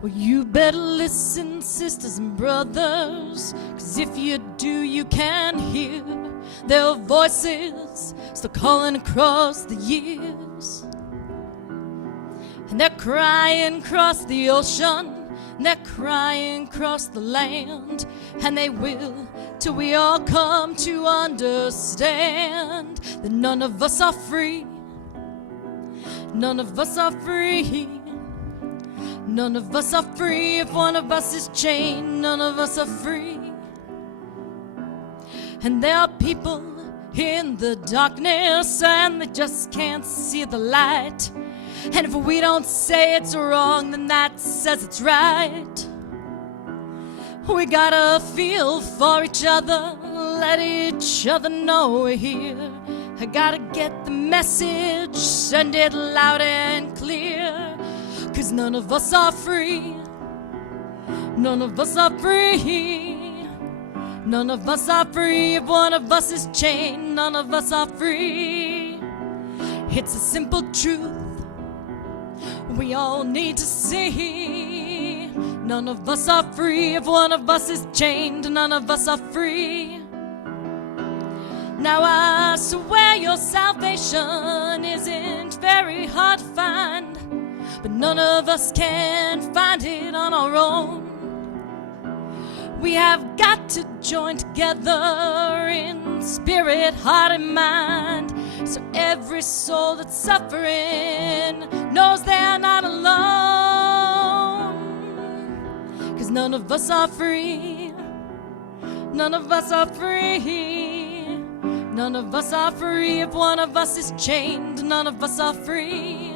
Well, you better listen, sisters and brothers, 'cause if you do, you can hear their voices still calling across the years. And they're crying across the ocean, and they're crying across the land, and they will till we all come to understand that none of us are free. None of us are free. None of us are free. If one of us is chained, none of us are free. And there are people in the darkness, and they just can't see the light. And if we don't say it's wrong, then that says it's right. We gotta feel for each other, let each other know we're here. I gotta get the message, send it loud and clear, 'cause none of us are free. None of us are free. None of us are free. If one of us is chained, none of us are free. It's a simple truth we all need to see. None of us are free. If one of us is chained, none of us are free. Now I swear your salvation isn't very hard to find, but none of us can find it on our own. We have got to join together in spirit, heart, and mind, so every soul that's suffering knows they're not alone. 'Cause none of us are free. None of us are free. None of us are free. If one of us is chained, none of us are free.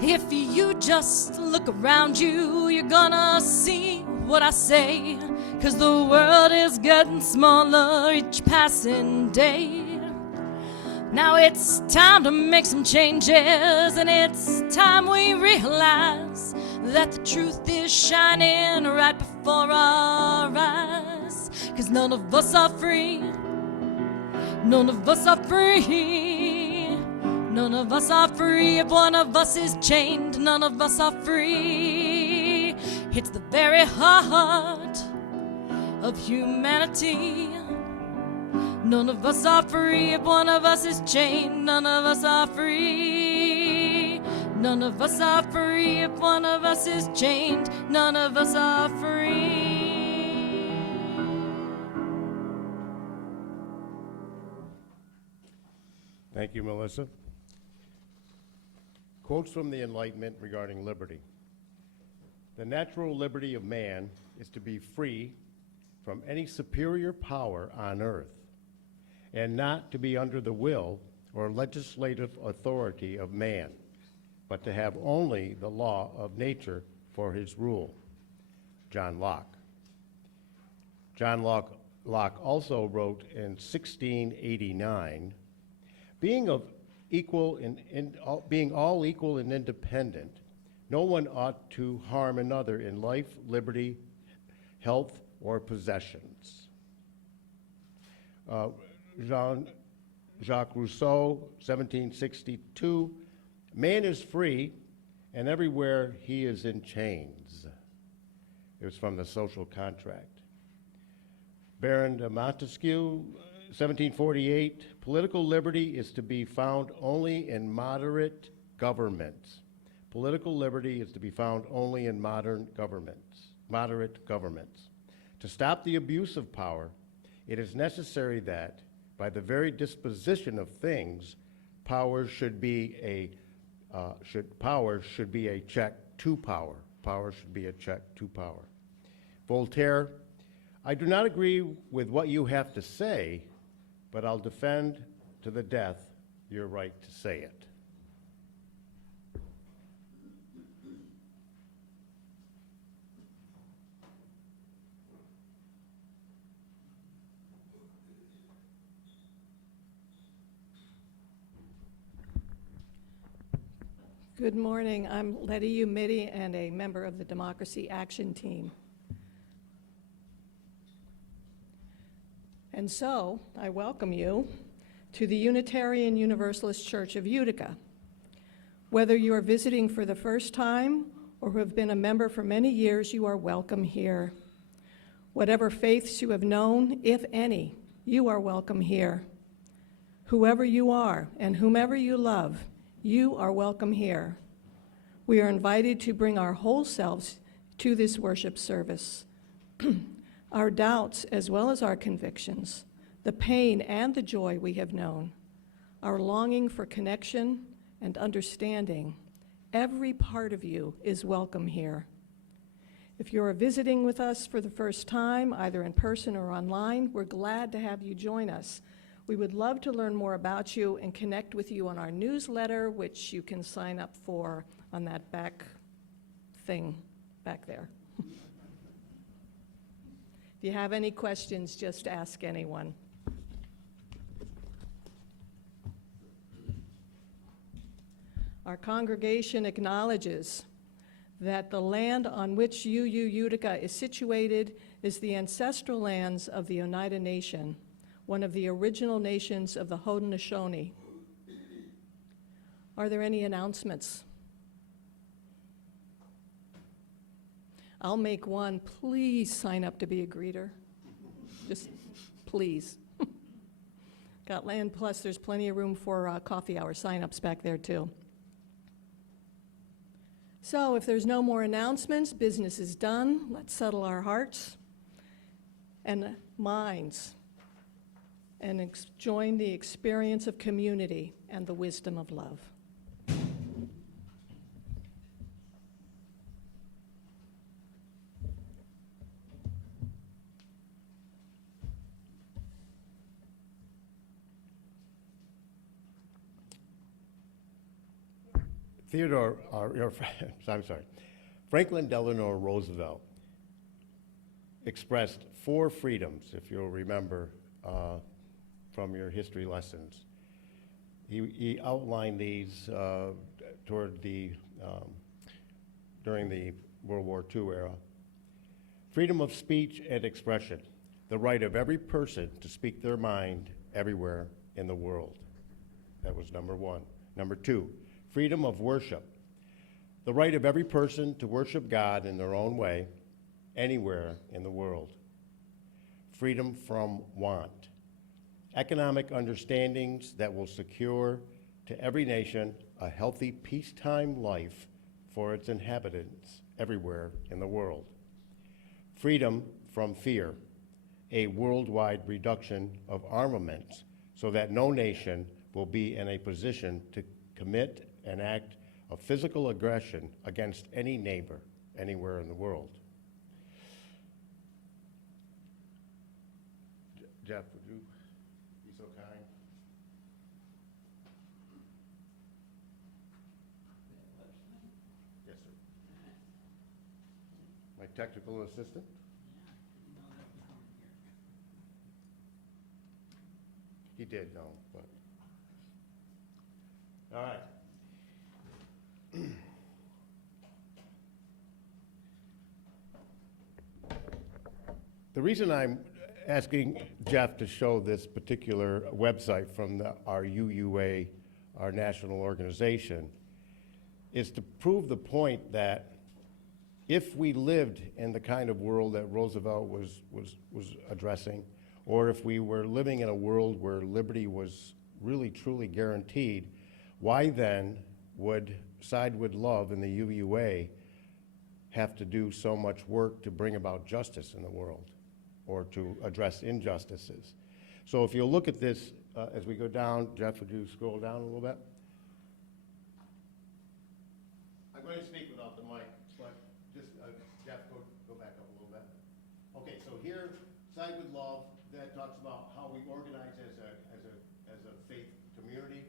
If you just look around you, you're gonna see what I say, 'cause the world is getting smaller each passing day. Now it's time to make some changes, and it's time we realize that the truth is shining right before our eyes. 'Cause none of us are free. None of us are free. None of us are free. If one of us is chained, none of us are free. It's the very heart of humanity. None of us are free. If one of us is chained, none of us are free. None of us are free. If one of us is chained, none of us are free. Thank you, Melissa. Quotes from the Enlightenment regarding liberty. The natural liberty of man is to be free from any superior power on earth, and not to be under the will or legislative authority of man, but to have only the law of nature for his rule. John Locke. John Locke also wrote in 1689, being all equal and independent, no one ought to harm another in life, liberty, health, or possessions. Jacques Rousseau, 1762, man is free, and everywhere he is in chains. It was from The Social Contract. Baron de Montesquieu, 1748, political liberty is to be found only in moderate governments. Political liberty is to be found only in moderate governments. To stop the abuse of power, it is necessary that, by the very disposition of things, power should be a check to power. Power should be a check to power. Voltaire, I do not agree with what you have to say, but I'll defend to the death your right to say it. Good morning. I'm Letty Umidi and a member of the Democracy Action Team. And so, I welcome you to the Unitarian Universalist Church of Utica. Whether you are visiting for the first time or who have been a member for many years, you are welcome here. Whatever faiths you have known, if any, you are welcome here. Whoever you are and whomever you love, you are welcome here. We are invited to bring our whole selves to this worship service. Our doubts as well as our convictions, the pain and the joy we have known, our longing for connection and understanding, every part of you is welcome here. If you are visiting with us for the first time, either in person or online, we're glad to have you join us. We would love to learn more about you and connect with you on our newsletter, which you can sign up for on that back thing back there. If you have any questions, just ask anyone. Our congregation acknowledges that the land on which UU Utica is situated is the ancestral lands of the Oneida Nation, one of the original nations of the Haudenosaunee. Are there any announcements? I'll make one. Please sign up to be a greeter. Just please. Got land, plus there's plenty of room for coffee hour sign-ups back there too. So if there's no more announcements, business is done. Let's settle our hearts and minds and join the experience of community and the wisdom of love. Franklin Delano Roosevelt expressed 4 freedoms, if you'll remember from your history lessons. He outlined these during the World War II era. Freedom of speech and expression, the right of every person to speak their mind everywhere in the world. That was number 1. Number 2, freedom of worship, the right of every person to worship God in their own way, anywhere in the world. Freedom from want, economic understandings that will secure to every nation a healthy peacetime life for its inhabitants everywhere in the world. Freedom from fear, a worldwide reduction of armaments so that no nation will be in a position to commit an act of physical aggression against any neighbor anywhere in the world. Jeff, would you be so kind? Yes, sir. My technical assistant? He did know, but. All right. The reason I'm asking Jeff to show this particular website from our UUA, our national organization, is to prove the point that if we lived in the kind of world that Roosevelt was addressing, or if we were living in a world where liberty was really truly guaranteed, why then would Side with Love and the UUA have to do so much work to bring about justice in the world or to address injustices? So if you'll look at this as we go down, Jeff, would you scroll down a little bit? I'm going to speak without the mic, but just, Jeff, go back up a little bit. Okay, so here, Side with Love, that talks about how we organize as a faith community.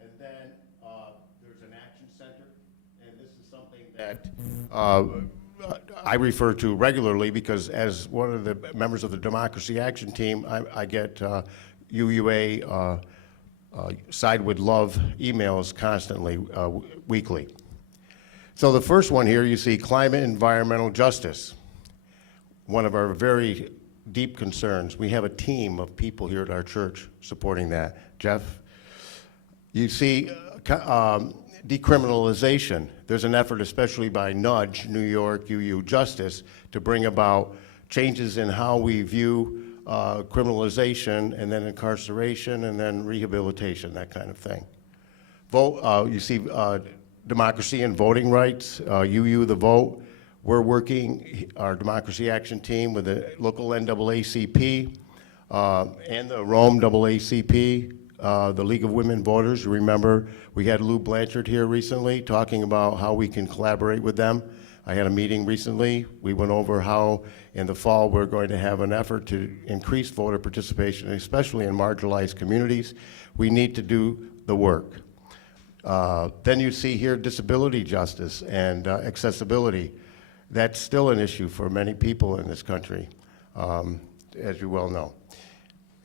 And then there's an action center, and this is something that I refer to regularly because as one of the members of the Democracy Action Team, I get UUA Side with Love emails constantly, weekly. So the first one here, you see climate and environmental justice, one of our very deep concerns. We have a team of people here at our church supporting that. Jeff? You see decriminalization. There's an effort, especially by Nudge, New York UU Justice, to bring about changes in how we view criminalization and then incarceration and then rehabilitation, that kind of thing. You see democracy and voting rights, UU the Vote. We're working, our Democracy Action Team, with the local NAACP and the Rome AACP, the League of Women Voters. You remember we had Lou Blanchard here recently talking about how we can collaborate with them. I had a meeting recently. We went over how in the fall we're going to have an effort to increase voter participation, especially in marginalized communities. We need to do the work. Then you see here disability justice and accessibility. That's still an issue for many people in this country, as you well know.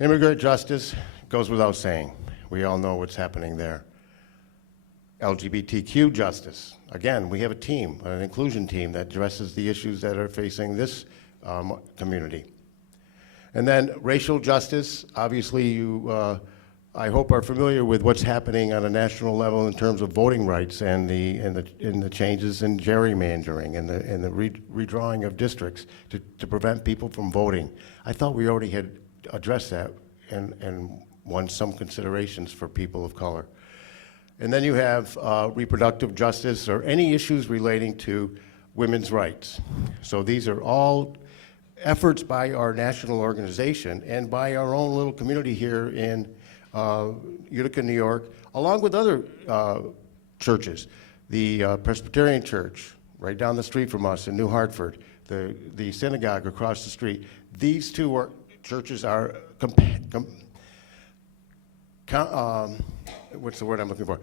Immigrant justice goes without saying. We all know what's happening there. LGBTQ justice. Again, we have a team, an inclusion team that addresses the issues that are facing this community. And then racial justice. Obviously, you, I hope, are familiar with what's happening on a national level in terms of voting rights and the changes in gerrymandering and the redrawing of districts to prevent people from voting. I thought we already had addressed that and won some considerations for people of color. And then you have reproductive justice or any issues relating to women's rights. So these are all efforts by our national organization and by our own little community here in Utica, New York, along with other churches. The Presbyterian Church, right down the street from us in New Hartford, the synagogue across the street. These two churches are what's the word I'm looking for?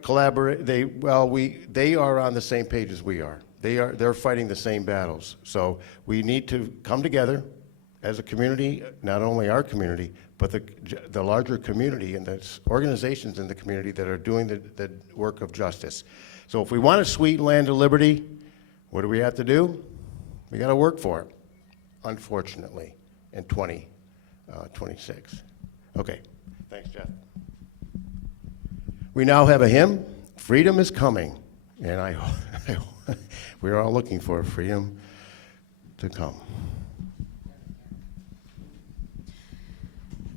Collaborate. They are on the same page as we are. They're fighting the same battles. So we need to come together as a community, not only our community, but the larger community and the organizations in the community that are doing the work of justice. So if we want a sweet land of liberty, what do we have to do? We got to work for it, unfortunately, in 2026. Okay, thanks, Jeff. We now have a hymn, Freedom is Coming, and we're all looking for freedom to come.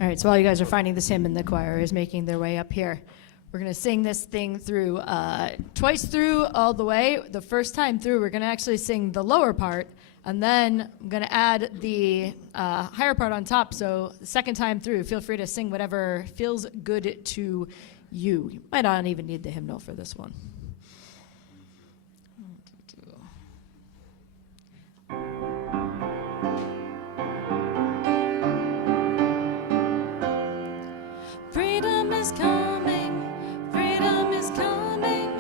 All right, so while you guys are finding this hymn and the choir is making their way up here, we're going to sing this thing through, twice through all the way. The first time through, we're going to actually sing the lower part, and then I'm going to add the higher part on top. So the second time through, feel free to sing whatever feels good to you. You might not even need the hymnal for this one. Freedom is coming, freedom is coming,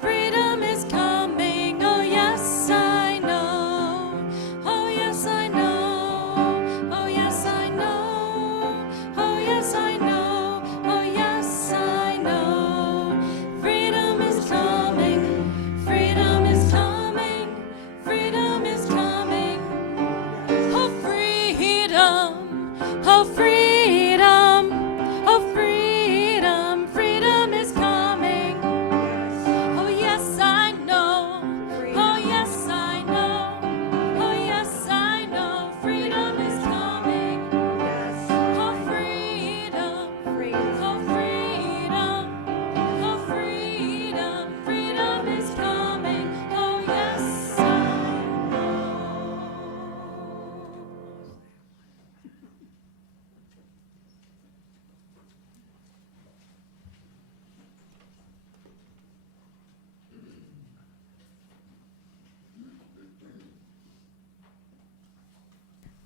freedom is coming, oh yes I know, oh yes I know, oh yes I know, oh yes I know, oh yes I know. Freedom is coming, freedom is coming, freedom is coming, oh freedom, oh freedom.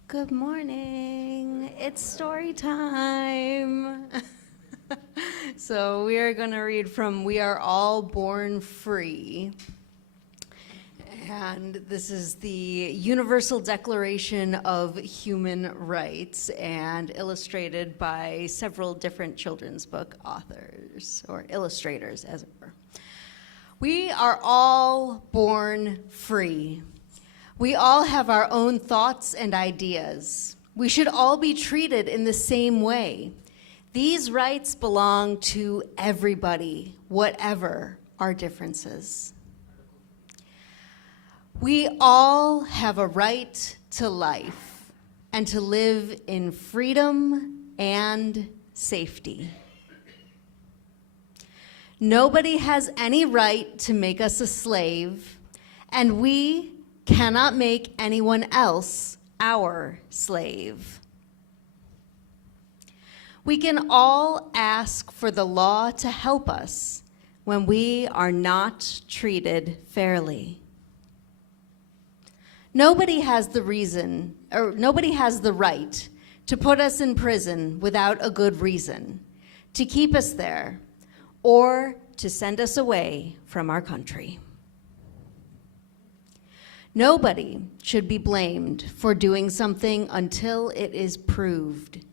Good morning. It's story time. So we are going to read from We Are All Born Free. And this is the Universal Declaration of Human Rights and illustrated by several different children's book authors, or illustrators, as it were. We are all born free. We all have our own thoughts and ideas. We should all be treated in the same way. These rights belong to everybody, whatever our differences. We all have a right to life and to live in freedom and safety. Nobody has any right to make us a slave, and we cannot make anyone else our slave. We can all ask for the law to help us when we are not treated fairly. Nobody has the right to put us in prison without a good reason, to keep us there, or to send us away from our country. Nobody should be blamed for doing something until it is proved.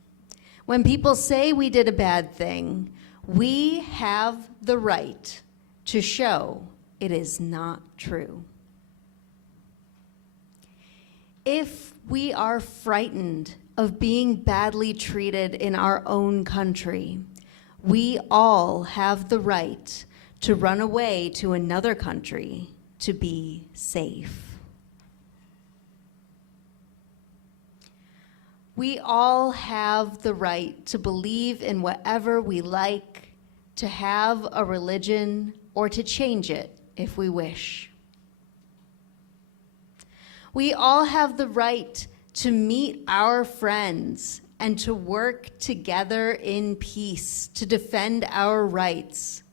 When people say we did a bad thing, we have the right to show it is not true. If we are frightened of being badly treated in our own country, we all have the right to run away to another country to be safe. We all have the right to believe in whatever we like, to have a religion, or to change it if we wish. We all have the right to meet our friends and to work together in peace to defend our rights.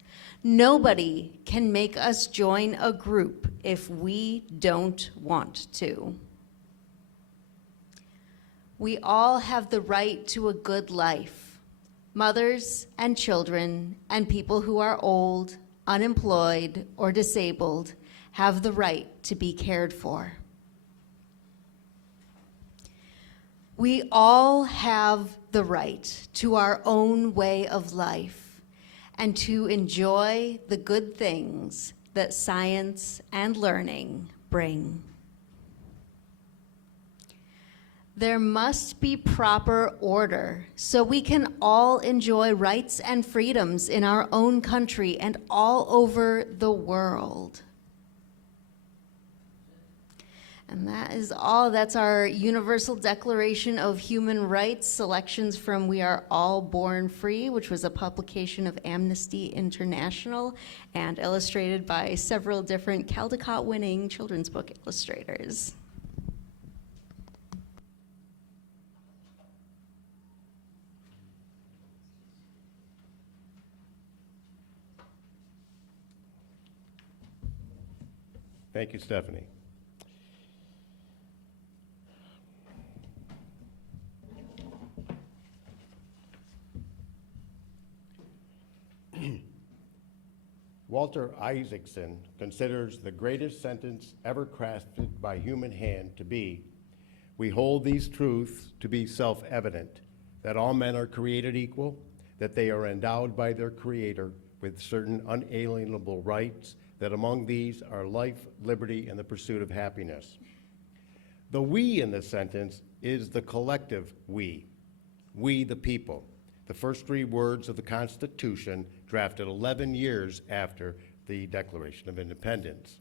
Nobody can make us join a group if we don't want to. We all have the right to a good life. Mothers and children and people who are old, unemployed, or disabled have the right to be cared for. We all have the right to our own way of life and to enjoy the good things that science and learning bring. There must be proper order so we can all enjoy rights and freedoms in our own country and all over the world. And that is all. That's our Universal Declaration of Human Rights, selections from We Are All Born Free, which was a publication of Amnesty International and illustrated by several different Caldecott-winning children's book illustrators. Thank you, Stephanie. Walter Isaacson considers the greatest sentence ever crafted by human hand to be, "We hold these truths to be self-evident, that all men are created equal, that they are endowed by their Creator with certain unalienable rights, that among these are life, liberty, and the pursuit of happiness." The we in this sentence is the collective we the people, the first three words of the Constitution drafted 11 years after the Declaration of Independence.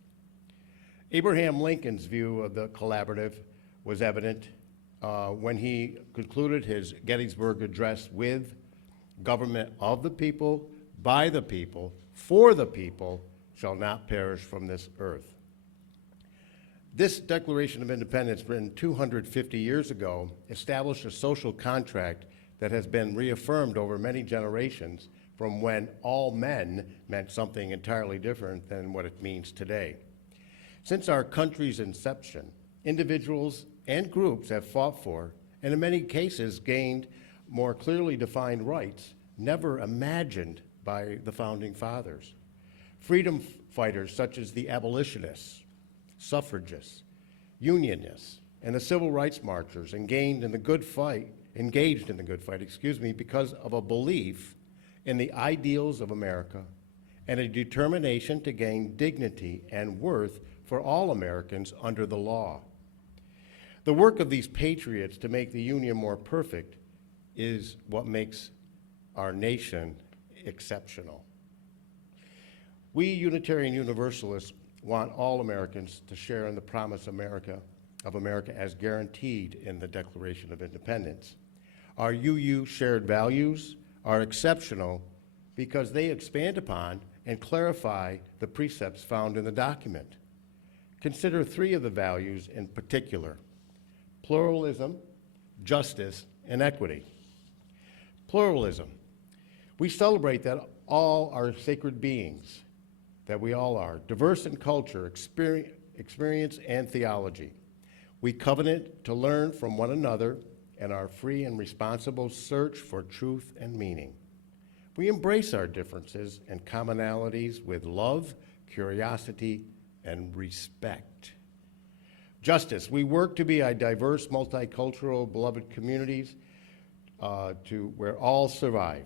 Abraham Lincoln's view of the collaborative was evident when he concluded his Gettysburg Address with, "Government of the people, by the people, for the people, shall not perish from this earth." This Declaration of Independence, written 250 years ago, established a social contract that has been reaffirmed over many generations from when all men meant something entirely different than what it means today. Since our country's inception, individuals and groups have fought for, and in many cases gained, more clearly defined rights never imagined by the Founding Fathers. Freedom fighters such as the abolitionists, suffragists, unionists, and the civil rights marchers engaged in the good fight, because of a belief in the ideals of America and a determination to gain dignity and worth for all Americans under the law. The work of these patriots to make the Union more perfect is what makes our nation exceptional. We Unitarian Universalists want all Americans to share in the promise of America as guaranteed in the Declaration of Independence. Our UU shared values are exceptional because they expand upon and clarify the precepts found in the document. Consider three of the values in particular: pluralism, justice, and equity. Pluralism. We celebrate that all are sacred beings, that we all are, diverse in culture, experience, and theology. We covenant to learn from one another and our free and responsible search for truth and meaning. We embrace our differences and commonalities with love, curiosity, and respect. Justice. We work to be a diverse, multicultural, beloved communities where all survive.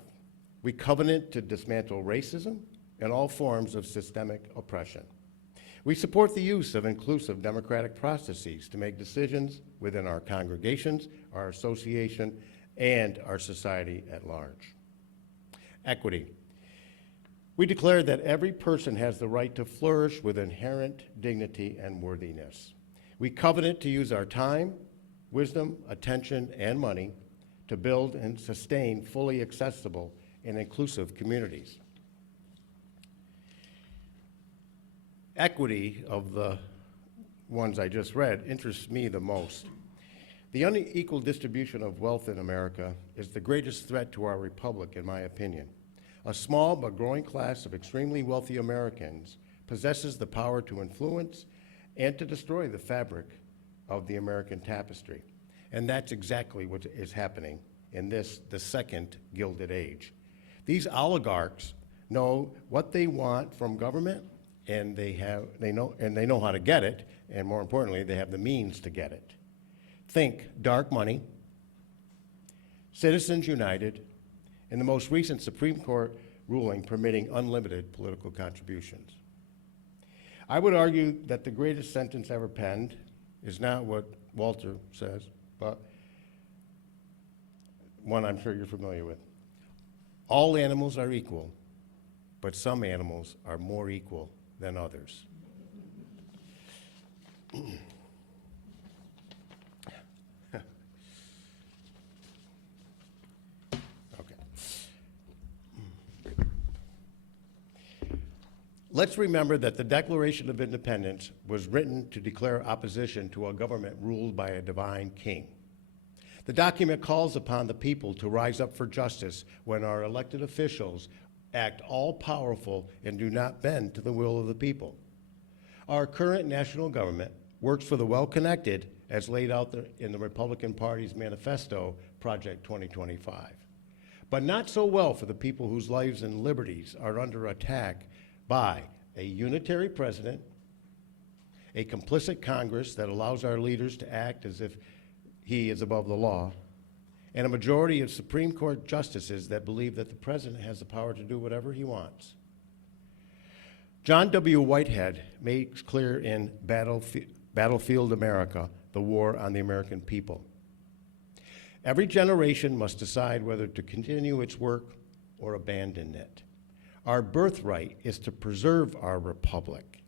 We covenant to dismantle racism and all forms of systemic oppression. We support the use of inclusive democratic processes to make decisions within our congregations, our association, and our society at large. Equity. We declare that every person has the right to flourish with inherent dignity and worthiness. We covenant to use our time, wisdom, attention, and money to build and sustain fully accessible and inclusive communities. Equity of the ones I just read interests me the most. The unequal distribution of wealth in America is the greatest threat to our republic, in my opinion. A small but growing class of extremely wealthy Americans possesses the power to influence and to destroy the fabric of the American tapestry. And that's exactly what is happening in the second Gilded Age. These oligarchs know what they want from government, and they know how to get it, and more importantly, they have the means to get it. Think dark money, Citizens United, and the most recent Supreme Court ruling permitting unlimited political contributions. I would argue that the greatest sentence ever penned is not what Walter says, but one I'm sure you're familiar with. All animals are equal, but some animals are more equal than others. Let's remember that the Declaration of Independence was written to declare opposition to a government ruled by a divine king. The document calls upon the people to rise up for justice when our elected officials act all-powerful and do not bend to the will of the people. Our current national government works for the well-connected as laid out in the Republican Party's manifesto, Project 2025, but not so well for the people whose lives and liberties are under attack by a unitary president, a complicit Congress that allows our leaders to act as if he is above the law, and a majority of Supreme Court justices that believe that the president has the power to do whatever he wants. John W. Whitehead makes clear in Battlefield America, the War on the American People. Every generation must decide whether to continue its work or abandon it. Our birthright is to preserve our republic.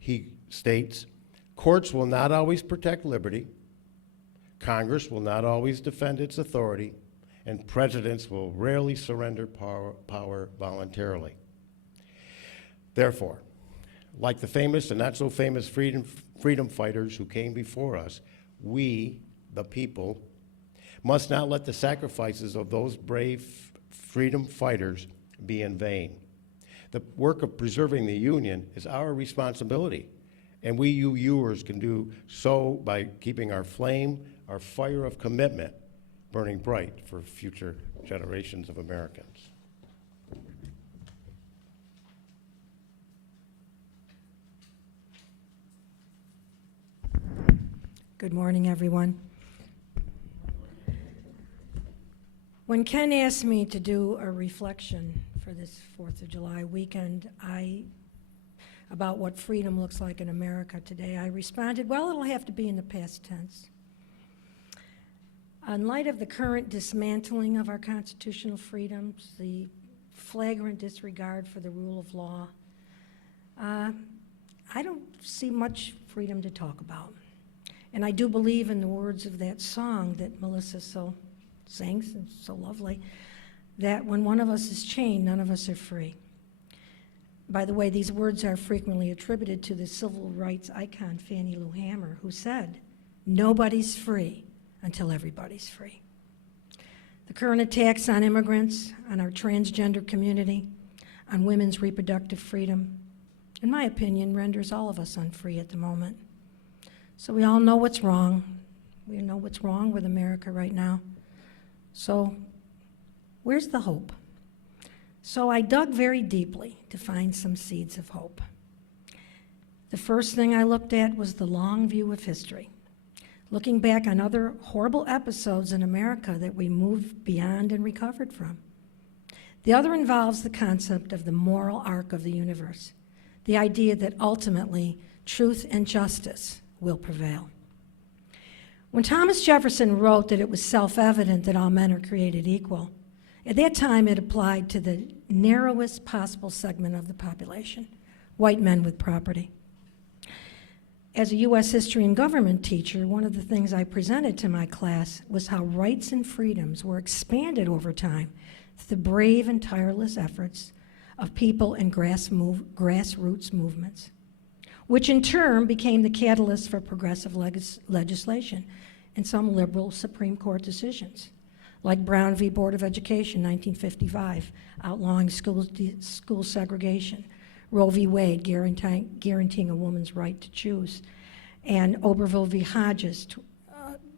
He states, courts will not always protect liberty, Congress will not always defend its authority, and presidents will rarely surrender power voluntarily. Therefore, like the famous and not so famous freedom fighters who came before us, we, the people, must not let the sacrifices of those brave freedom fighters be in vain. The work of preserving the Union is our responsibility, and we UUers can do so by keeping our flame, our fire of commitment, burning bright for future generations of Americans. Good morning, everyone. When Ken asked me to do a reflection for this 4th of July weekend, about what freedom looks like in America today, I responded, well, it'll have to be in the past tense. In light of the current dismantling of our constitutional freedoms, the flagrant disregard for the rule of law, I don't see much freedom to talk about. And I do believe in the words of that song that Melissa so sings, and so lovely, that when one of us is chained, none of us are free. By the way, these words are frequently attributed to the civil rights icon Fannie Lou Hamer, who said, "Nobody's free until everybody's free." The current attacks on immigrants, on our transgender community, on women's reproductive freedom, in my opinion, renders all of us unfree at the moment. So we all know what's wrong. We know what's wrong with America right now. So where's the hope? So I dug very deeply to find some seeds of hope. The first thing I looked at was the long view of history, looking back on other horrible episodes in America that we moved beyond and recovered from. The other involves the concept of the moral arc of the universe, the idea that ultimately truth and justice will prevail. When Thomas Jefferson wrote that it was self-evident that all men are created equal, at that time it applied to the narrowest possible segment of the population, white men with property. As a U.S. history and government teacher, one of the things I presented to my class was how rights and freedoms were expanded over time through the brave and tireless efforts of people in grassroots movements, which in turn became the catalyst for progressive legislation and some liberal Supreme Court decisions, like Brown v. Board of Education, 1955, outlawing school segregation, Roe v. Wade, guaranteeing a woman's right to choose, and Oberville v. Hodges,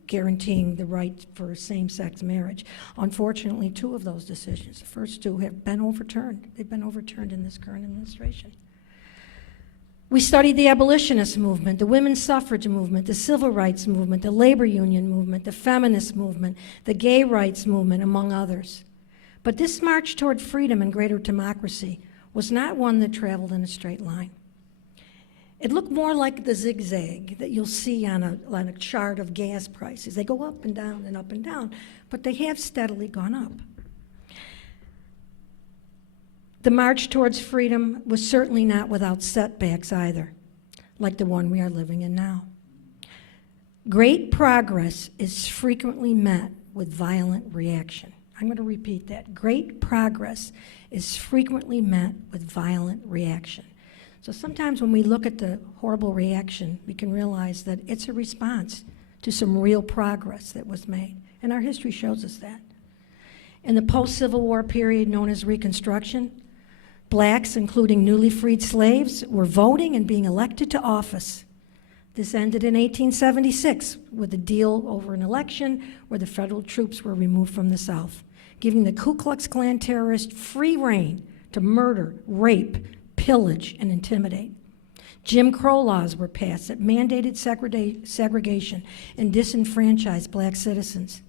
guaranteeing the right for same-sex marriage. Unfortunately, two of those decisions, the first two, have been overturned. They've been overturned in this current administration. We studied the abolitionist movement, the women's suffrage movement, the civil rights movement, the labor union movement, the feminist movement, the gay rights movement, among others. But this march toward freedom and greater democracy was not one that traveled in a straight line. It looked more like the zigzag that you'll see on a chart of gas prices. They go up and down, but they have steadily gone up. The march towards freedom was certainly not without setbacks either, like the one we are living in now. Great progress is frequently met with violent reaction. I'm going to repeat that. Great progress is frequently met with violent reaction. So sometimes when we look at the horrible reaction, we can realize that it's a response to some real progress that was made. And our history shows us that. In the post-Civil War period known as Reconstruction, blacks, including newly freed slaves, were voting and being elected to office. This ended in 1876 with a deal over an election where the federal troops were removed from the South, giving the Ku Klux Klan terrorists free rein to murder, rape, pillage, and intimidate. Jim Crow laws were passed that mandated segregation and disenfranchised black citizens.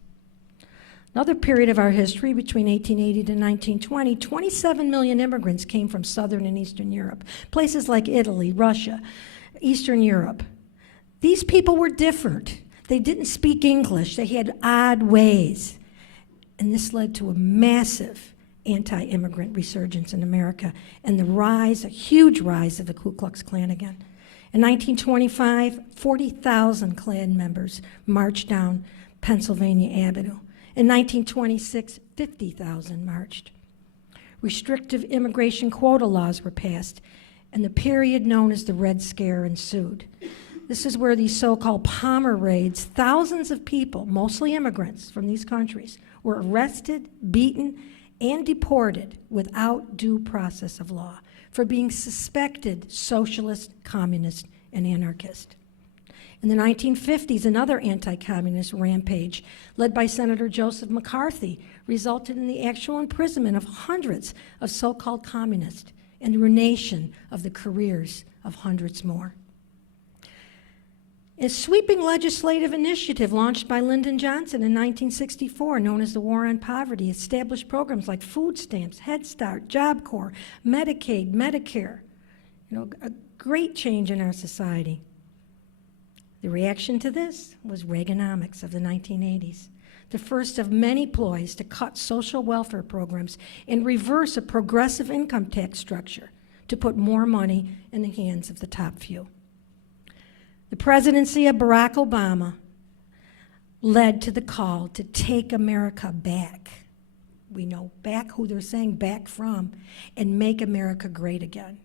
Another period of our history, between 1880 to 1920, 27 million immigrants came from Southern and Eastern Europe, places like Italy, Russia, Eastern Europe. These people were different. They didn't speak English. They had odd ways. And this led to a massive anti-immigrant resurgence in America and the rise, a huge rise of the Ku Klux Klan again. In 1925, 40,000 Klan members marched down Pennsylvania Avenue. In 1926, 50,000 marched. Restrictive immigration quota laws were passed, and the period known as the Red Scare ensued. This is where these so-called Palmer raids, thousands of people, mostly immigrants from these countries, were arrested, beaten, and deported without due process of law for being suspected socialist, communist, and anarchist. In the 1950s, another anti-communist rampage, led by Senator Joseph McCarthy, resulted in the actual imprisonment of hundreds of so-called communists and the ruination of the careers of hundreds more. A sweeping legislative initiative launched by Lyndon Johnson in 1964, known as the War on Poverty, established programs like food stamps, Head Start, Job Corps, Medicaid, Medicare. A great change in our society. The reaction to this was Reaganomics of the 1980s. the first of many ploys to cut social welfare programs and reverse a progressive income tax structure to put more money in the hands of the top few. The presidency of Barack Obama led to the call to take America back. We know back who they're saying back from, and make America great again.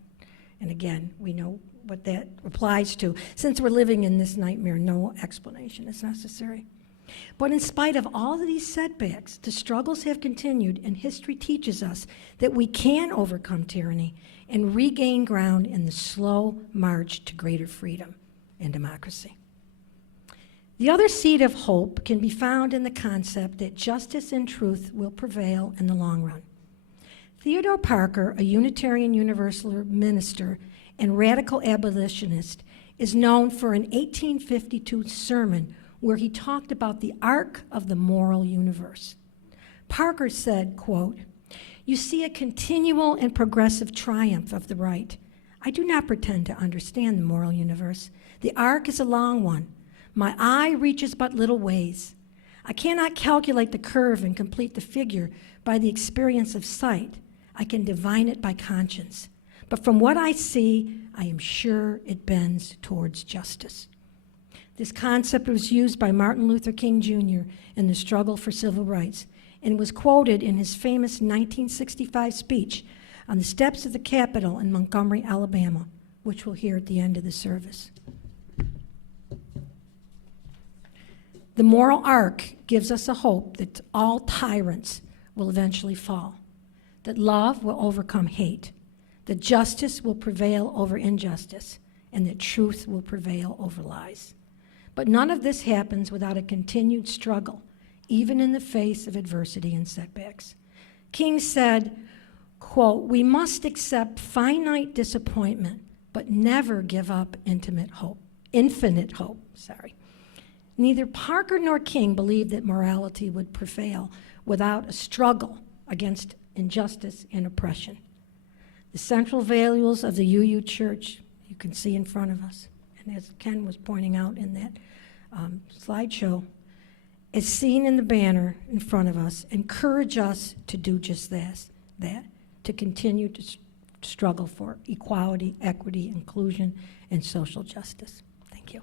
And again, we know what that applies to. Since we're living in this nightmare, no explanation is necessary. But in spite of all of these setbacks, the struggles have continued, and history teaches us that we can overcome tyranny and regain ground in the slow march to greater freedom and democracy. The other seed of hope can be found in the concept that justice and truth will prevail in the long run. Theodore Parker, a Unitarian Universalist minister and radical abolitionist, is known for an 1852 sermon where he talked about the arc of the moral universe. Parker said, quote, "You see a continual and progressive triumph of the right. I do not pretend to understand the moral universe. The arc is a long one. My eye reaches but little ways. I cannot calculate the curve and complete the figure by the experience of sight. I can divine it by conscience. But from what I see, I am sure it bends towards justice." This concept was used by Martin Luther King Jr. in the struggle for civil rights, and was quoted in his famous 1965 speech on the steps of the Capitol in Montgomery, Alabama, which we'll hear at the end of the service. The moral arc gives us a hope that all tyrants will eventually fall, that love will overcome hate, that justice will prevail over injustice, and that truth will prevail over lies. But none of this happens without a continued struggle, even in the face of adversity and setbacks. King said, quote, "We must accept finite disappointment, but never give up infinite hope. Neither Parker nor King believed that morality would prevail without a struggle against injustice and oppression. The central values of the UU Church, you can see in front of us, and as Ken was pointing out in that slideshow, as seen in the banner in front of us, encourage us to do just that, to continue to struggle for equality, equity, inclusion, and social justice. Thank you.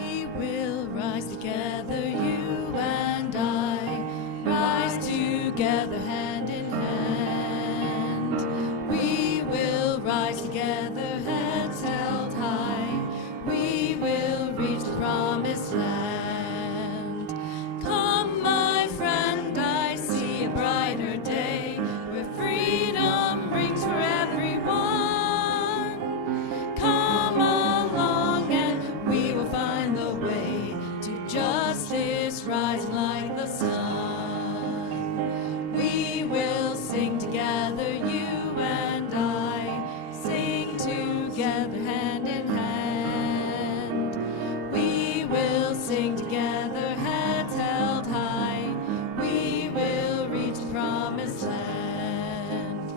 We will rise together, you and I, rise together hand in hand. We will rise together, heads held high. We will reach the promised land. Come, my friend, I see a brighter day, where freedom rings for everyone. Come along and we will find the way to justice rising like the sun. We will sing together, you and I, sing together hand in hand. We will sing together, heads held high. We will reach the promised land.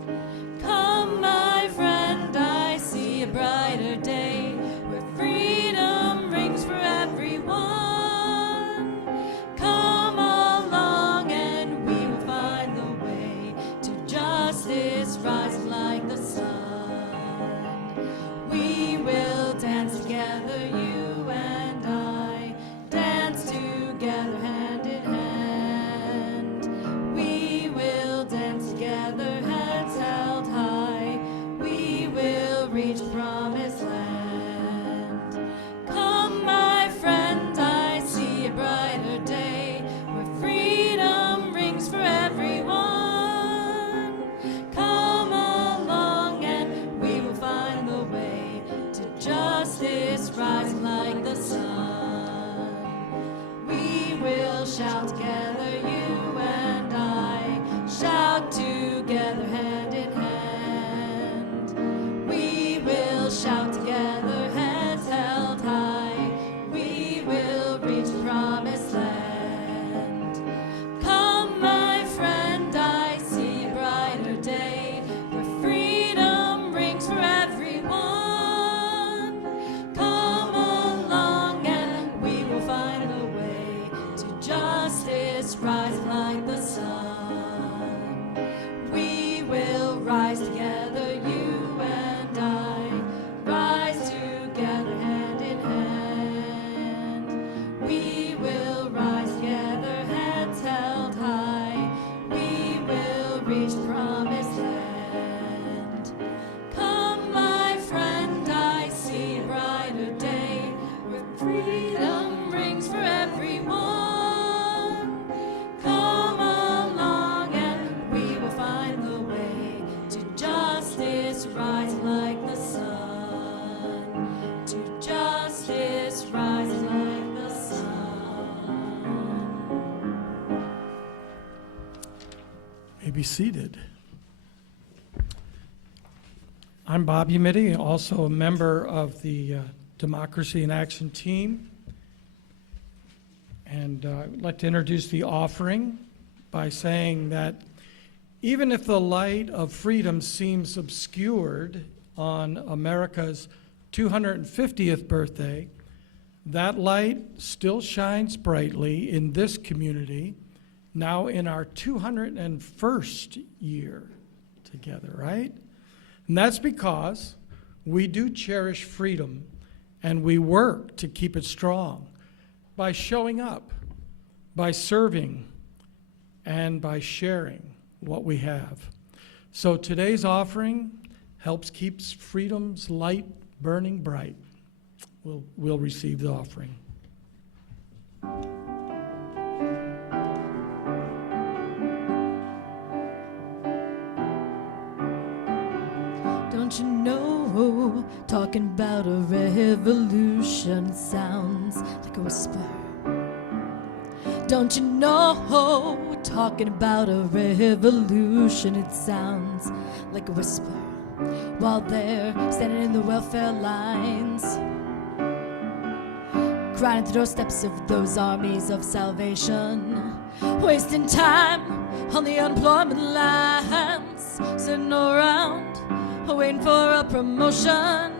Come, my friend, I see a brighter day, where freedom rings for everyone. Come along and we will find the way to justice rising like the sun. We will dance together, you and I, dance together hand in hand. We will dance together, heads held high. We will reach the promised land. Come, my friend, I see a brighter day, where freedom rings for everyone. Come along and we will find the way to justice rising like the sun. We will shout together, you and I, shout together hand in hand. We be seated. I'm Bob Umidi, also a member of the Democracy in Action team. And I'd like to introduce the offering by saying that even if the light of freedom seems obscured on America's 250th birthday, that light still shines brightly in this community, now in our 201st year together, right? And that's because we do cherish freedom and we work to keep it strong by showing up, by serving, and by sharing what we have. So today's offering helps keep freedom's light burning bright. We'll receive the offering. Don't you know, talking about a revolution sounds like a whisper. Don't you know, talking about a revolution, it sounds like a whisper. While they're standing in the welfare lines, crying at the doorsteps of those armies of salvation, wasting time on the unemployment lines, sitting around waiting for a promotion.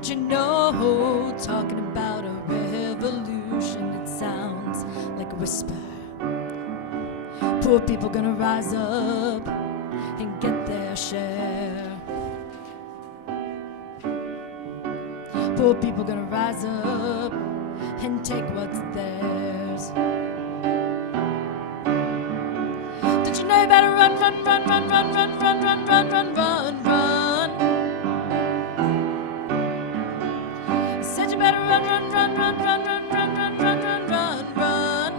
Did you know, talking about a revolution, it sounds like a whisper. Poor people gonna rise up and get their share. Poor people gonna rise up and take what's theirs. Did you know you better run, run, run, run, run, run, run, run, run, run, run, run? I said you better run, run, run, run, run, run, run, run, run, run, run, run.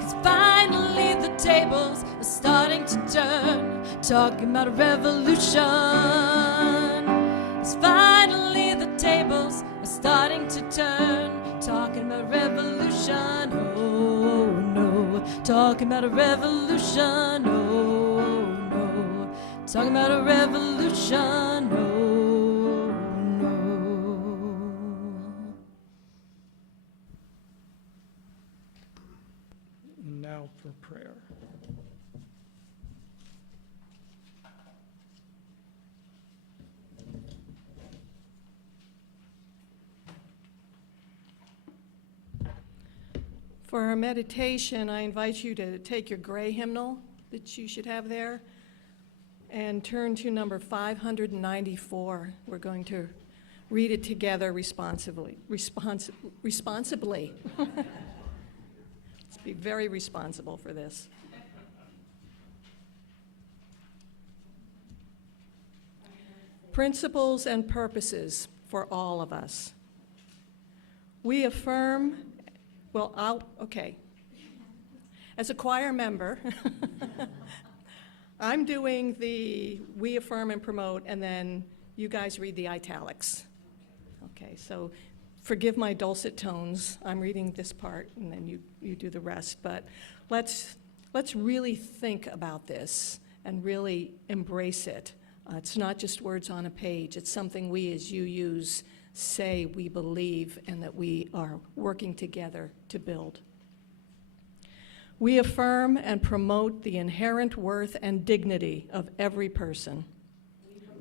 'Cause finally the tables are starting to turn, talking about a revolution. 'Cause finally the tables are starting to turn, talking about revolution. Oh no, talking about a revolution. Oh no, talking about a revolution. Oh no. Now for prayer. For our meditation, I invite you to take your gray hymnal that you should have there and turn to number 594. We're going to read it together responsibly. Let's be very responsible for this. Principles and purposes for all of us. We affirm. Okay. As a choir member, I'm doing the we affirm and promote, and then you guys read the italics. Okay, so forgive my dulcet tones. I'm reading this part, and then you do the rest. But let's really think about this and really embrace it. It's not just words on a page. It's something we, as you use, say we believe and that we are working together to build. We affirm and promote the inherent worth and dignity of every person.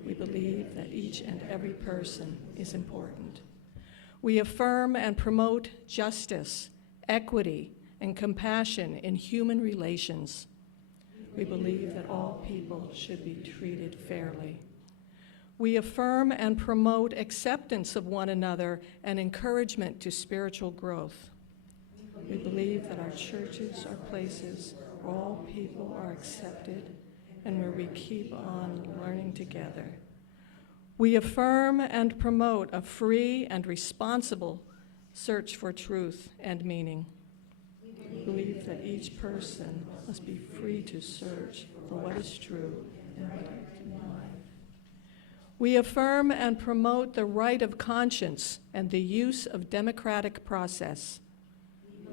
We believe that each and every person is important. We affirm and promote justice, equity, and compassion in human relations. We believe that all people should be treated fairly. We affirm and promote acceptance of one another and encouragement to spiritual growth. We believe that our churches are places where all people are accepted and where we keep on learning together. We affirm and promote a free and responsible search for truth and meaning. We believe that each person must be free to search for what is true and what is in life. We affirm and promote the right of conscience and the use of democratic process.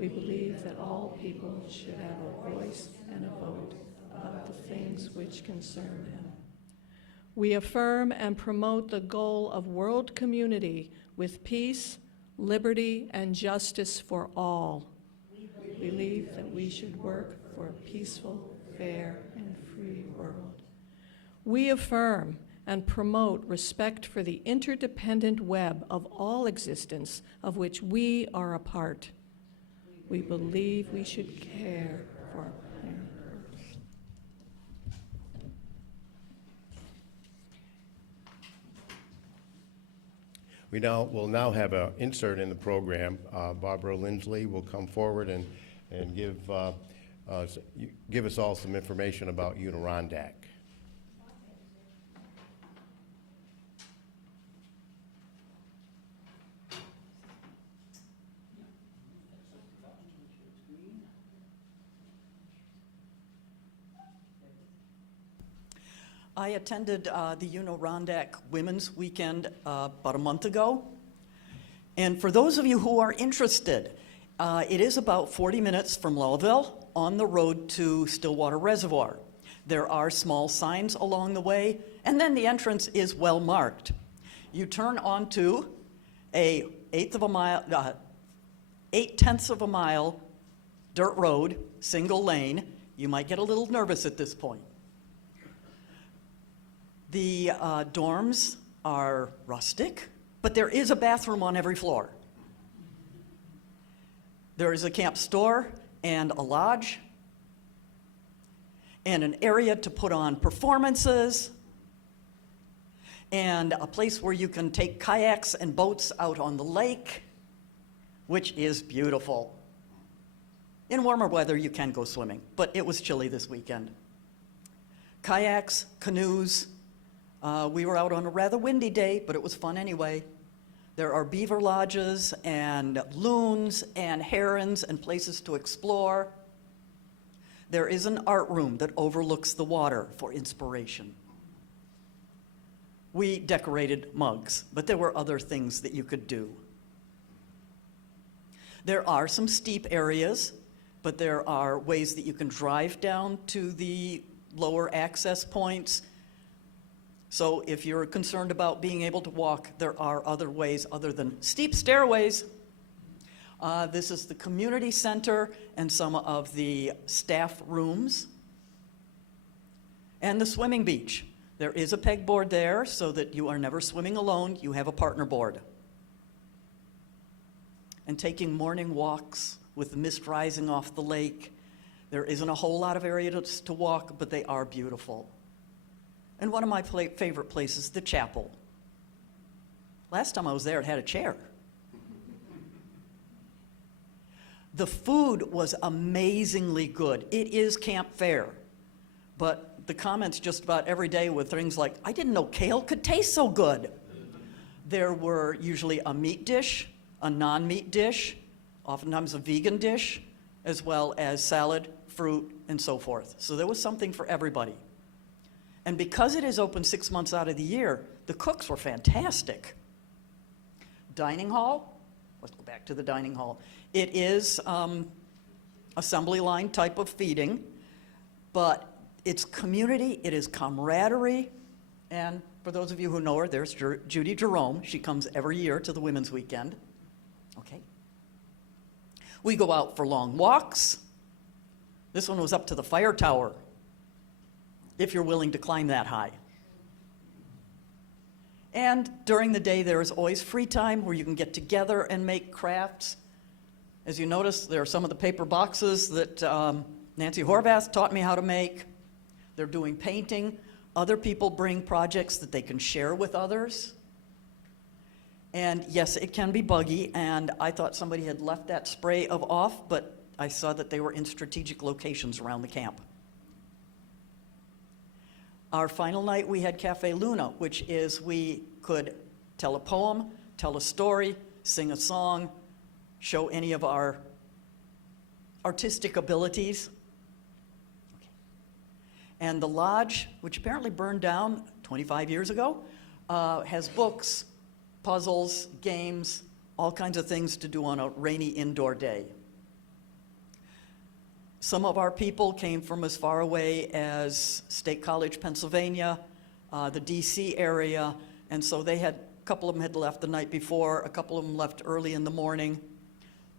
We believe that all people should have a voice and a vote about the things which concern them. We affirm and promote the goal of world community with peace, liberty, and justice for all. We believe that we should work for a peaceful, fair, and free world. We affirm and promote respect for the interdependent web of all existence of which we are a part. We believe we should care for our planet Earth. We will now have an insert in the program. Barbara Lindsley will come forward and give us all some information about Adirondack. I attended the Adirondack Women's Weekend about a month ago. And for those of you who are interested, it is about 40 minutes from Lowellville on the road to Stillwater Reservoir. There are small signs along the way, and then the entrance is well marked. You turn onto a 8/10 of a mile dirt road, single lane. You might get a little nervous at this point. The dorms are rustic, but there is a bathroom on every floor. There is a camp store and a lodge and an area to put on performances and a place where you can take kayaks and boats out on the lake, which is beautiful. In warmer weather, you can go swimming, but it was chilly this weekend. Kayaks, canoes. We were out on a rather windy day, but it was fun anyway. There are beaver lodges and loons and herons and places to explore. There is an art room that overlooks the water for inspiration. We decorated mugs, but there were other things that you could do. There are some steep areas, but there are ways that you can drive down to the lower access points. So if you're concerned about being able to walk, there are other ways other than steep stairways. This is the community center and some of the staff rooms. And the swimming beach. There is a pegboard there so that you are never swimming alone. You have a partner board. And taking morning walks with the mist rising off the lake. There isn't a whole lot of areas to walk, but they are beautiful. And one of my favorite places, the chapel. Last time I was there, it had a chair. The food was amazingly good. It is camp fare, but the comments just about every day were things like, I didn't know kale could taste so good. There were usually a meat dish, a non-meat dish, oftentimes a vegan dish, as well as salad, fruit, and so forth. So there was something for everybody. And because it is open 6 months out of the year, the cooks were fantastic. Dining hall, let's go back to the dining hall. It is assembly line type of feeding, but it's community, it is camaraderie, and for those of you who know her, there's Judy Jerome. She comes every year to the Women's Weekend. Okay. We go out for long walks. This one was up to the fire tower, if you're willing to climb that high. And during the day, there is always free time where you can get together and make crafts. As you notice, there are some of the paper boxes that Nancy Horvath taught me how to make. They're doing painting. Other people bring projects that they can share with others. And yes, it can be buggy, and I thought somebody had left that spray off, but I saw that they were in strategic locations around the camp. Our final night, we had Cafe Luna, which is we could tell a poem, tell a story, sing a song, show any of our artistic abilities. Okay. And the lodge, which apparently burned down 25 years ago, has books, puzzles, games, all kinds of things to do on a rainy indoor day. Some of our people came from as far away as State College, Pennsylvania, the DC area, and so they had, a couple of them had left the night before, a couple of them left early in the morning,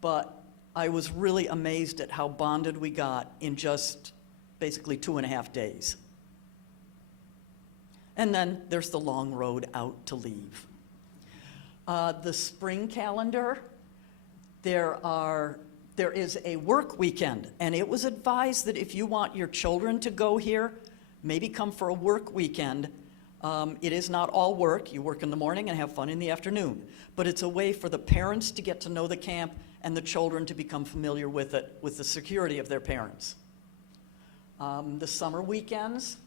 but I was really amazed at how bonded we got in just basically 2.5 days. And then there's the long road out to leave. The spring calendar, there is a work weekend, and it was advised that if you want your children to go here, maybe come for a work weekend. It is not all work. You work in the morning and have fun in the afternoon. But it's a way for the parents to get to know the camp and the children to become familiar with it, with the security of their parents. The summer weekends,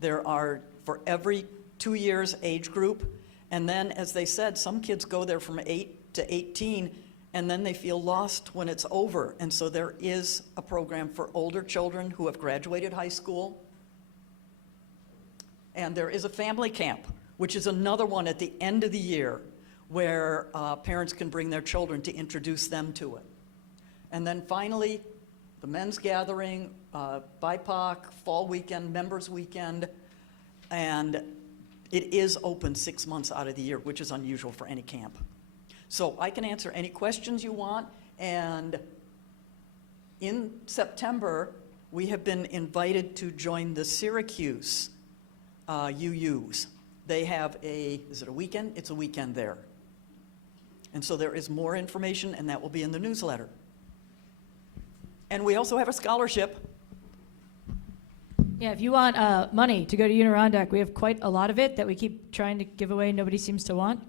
there are for every 2 years age group. And then, as they said, some kids go there from 8 to 18, and then they feel lost when it's over. And so there is a program for older children who have graduated high school. And there is a family camp, which is another one at the end of the year where parents can bring their children to introduce them to it. And then finally, the men's gathering, BIPOC, fall weekend, members weekend, and it is open 6 months out of the year, which is unusual for any camp. So I can answer any questions you want, and in September, we have been invited to join the Syracuse UUs. They have is it a weekend? It's a weekend there. And so there is more information, and that will be in the newsletter. And we also have a scholarship. Yeah, if you want money to go to Unirondack, we have quite a lot of it that we keep trying to give away. Nobody seems to want.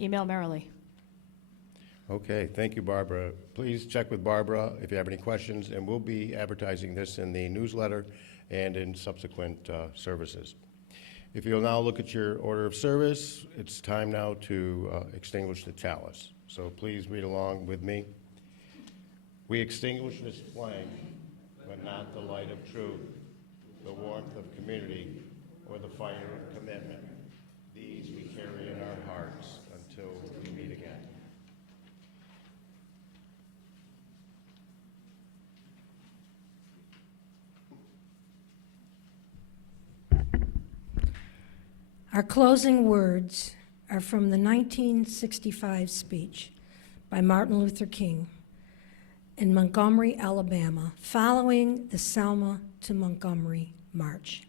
Email Merrily. Okay, thank you, Barbara. Please check with Barbara if you have any questions, and we'll be advertising this in the newsletter and in subsequent services. If you'll now look at your order of service, it's time now to extinguish the chalice. So please read along with me. We extinguish this flame, but not the light of truth, the warmth of community, or the fire of commitment. These we carry in our hearts until we meet again. Our closing words are from the 1965 speech by Martin Luther King in Montgomery, Alabama, following the Selma to Montgomery March.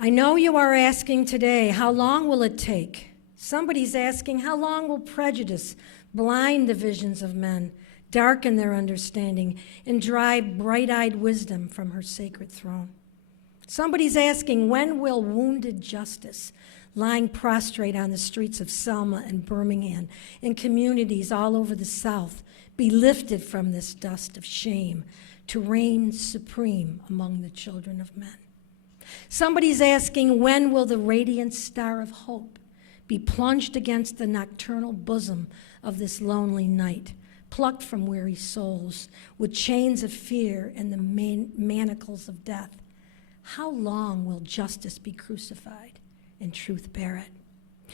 I know you are asking today, how long will it take? Somebody's asking, how long will prejudice blind the visions of men, darken their understanding, and drive bright-eyed wisdom from her sacred throne? Somebody's asking, when will wounded justice, lying prostrate on the streets of Selma and Birmingham, in communities all over the South, be lifted from this dust of shame to reign supreme among the children of men? Somebody's asking, when will the radiant star of hope be plunged against the nocturnal bosom of this lonely night, plucked from weary souls with chains of fear and the manacles of death? How long will justice be crucified and truth bear it?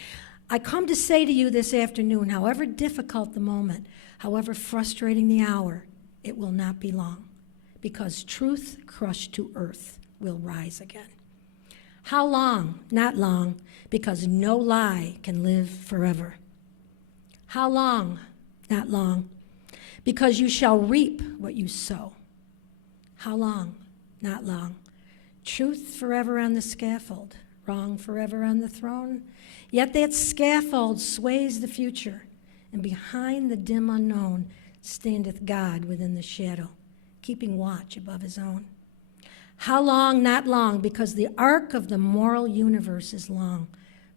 I come to say to you this afternoon, however difficult the moment, however frustrating the hour, it will not be long, because truth crushed to earth will rise again. How long? Not long, because no lie can live forever. How long? Not long, because you shall reap what you sow. How long? Not long. Truth forever on the scaffold, wrong forever on the throne. Yet that scaffold sways the future, and behind the dim unknown standeth God within the shadow, keeping watch above his own. How long? Not long, because the arc of the moral universe is long,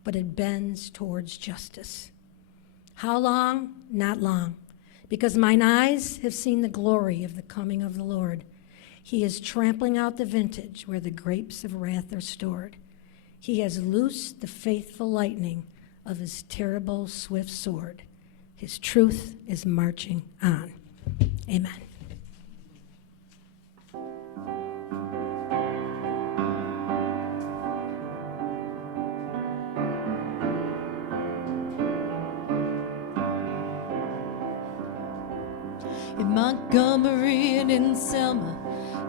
but it bends towards justice. How long? Not long, because mine eyes have seen the glory of the coming of the Lord. He is trampling out the vintage where the grapes of wrath are stored. He has loosed the faithful lightning of his terrible swift sword. His truth is marching on. Amen. in Montgomery and in Selma,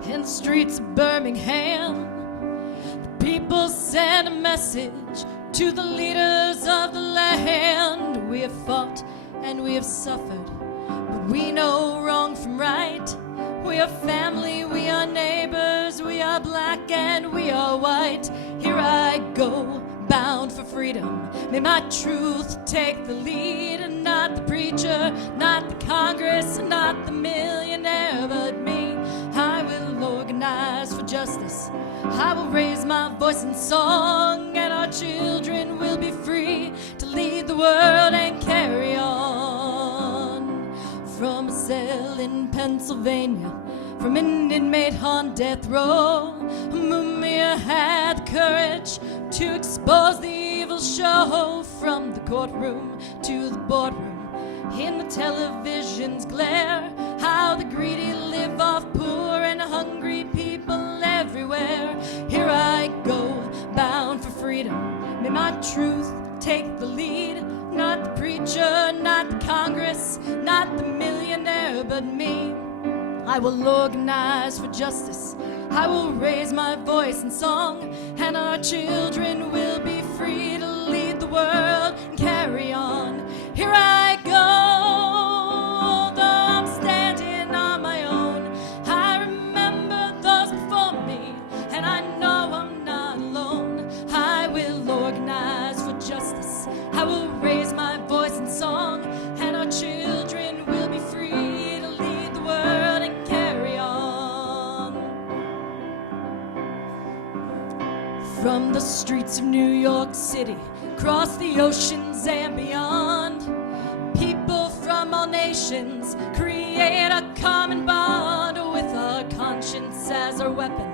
in the streets of Birmingham. The people send a message to the leaders of the land. We have fought and we have suffered, but we know wrong from right. We are family, we are neighbors, we are black and we are white. Here I go, bound for freedom. May my truth take the lead, and not the preacher, not the Congress, not the millionaire, but me. I will organize for justice. I will raise my voice in song, and our children will be free to lead the world and carry on. From a cell in Pennsylvania, from an inmate on death row, Mumia had the courage to expose the evil show. From the courtroom to the boardroom, in the television's glare, how the greedy live off poor and hungry people everywhere. Here I go, bound for freedom. May my truth take the lead, not the preacher, not the Congress, not the millionaire, but me. I will organize for justice. I will raise my voice in song, and our children will be free to lead the world and carry on. Here I go, though I'm standing on my own. I remember those before me, and I know I'm not alone. I will organize for justice. I will raise my voice in song, and our children will be free to lead the world and carry on. From the streets of New York City, across the oceans and beyond, people from all nations create a common bond. With our conscience as our weapon,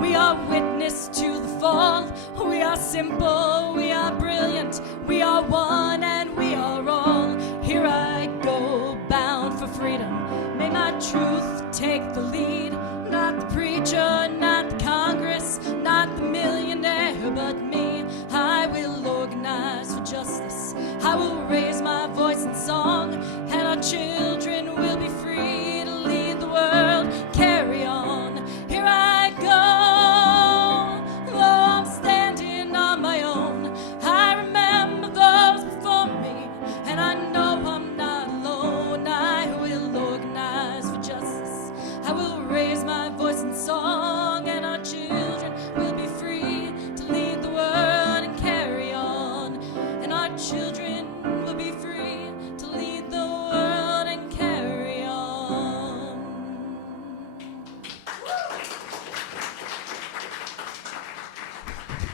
we are witness to the fall. We are simple, we are brilliant, we are one and we are all. Here I go, bound for freedom. May my truth take the lead, not the preacher, not the Congress, not the millionaire, but me. I will organize for justice. I will raise my voice in song, and our children will be free to lead the world, carry on. Here I go, though I'm standing on my own. I remember those before me, and I know I'm not alone. I will organize for justice. I will raise my voice in song, and our children will be free to lead the world and carry on. And our children